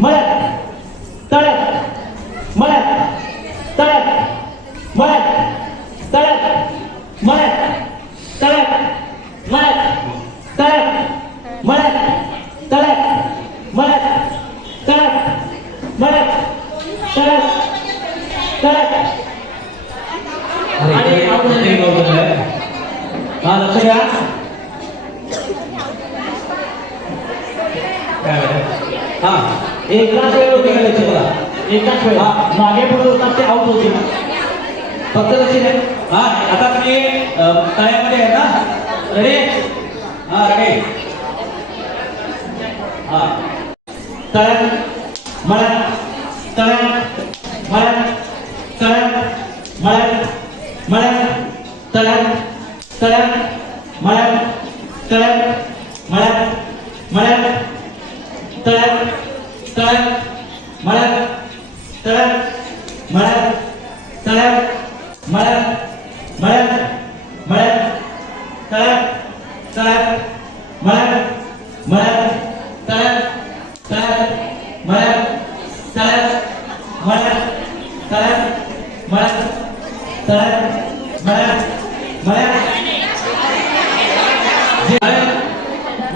मळ्यात तळ्यात मळ्यात तळ्यात मळ्यात तळ्यात मळ्यात तळ्यात मळ्यात तळ्यात मळ्यात तळ्यात मळ्यात तळ्यात मळ्यात तळ्यात तळ्यात आणि आपण लक्ष द्या. हा एकाच वेळ होती का लक्ष बघा. एकाच वेळ मागे पुढे होतात ते आउट होतील. फक्त लक्ष द्या. हा आता तुम्ही तळ्यामध्ये आहे ना. रेडी. हा रेडी. हा तळ्यात मळ्यात तळ्यात मळ्यात तळ्यात मळ्यात मळ्यात तळ्यात तळ्यात मळ्यात तळ्यात मळ्यात मळ्यात तळ्यात तळ्यात मळ्यात तळ्यात मळ्यात तळ्यात मळ्यात मळ्यात मळ्यात तळ्यात तळ्यात मळ्यात मळ्यात तळ्यात तळ्यात मळ्यात तळ्यात मळ्यात तळ्यात मळ्यात तळ्यात मळ्यात मळ्यात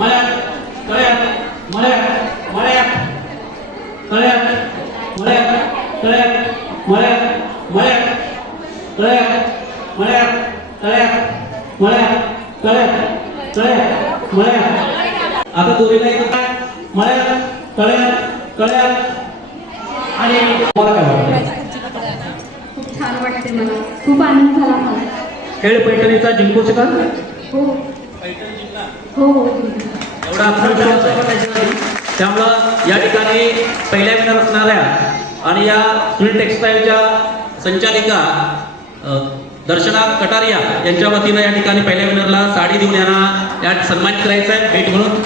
मळ्यात तळ्यात मळ्यात मळ्यात तळ्यात मळ्यात तळ्यात मळ्यात मळ्यात तळ्यात मळ्यात तळ्यात मळ्यात तळ्यात तळ्यात मळ्यात. आता दोरीला येतं मळ्यात तळ्यात तळ्यात. आणि मला काय वाटतं? खूप छान वाटते मला. खूप आनंद झाला मला. खेळ पैठणीचा जिंकू शकाल? हो हो हो जिंकला. एवढा आत्मविश्वास आहे त्यामुळं या ठिकाणी पहिल्या विनर असणाऱ्या आणि या सुनील टेक्सटाईलच्या संचालिका दर्शना कटारिया यांच्या वतीनं या ठिकाणी पहिल्या विनरला साडी देऊन यांना या सन्मानित करायचं आहे भेट म्हणून.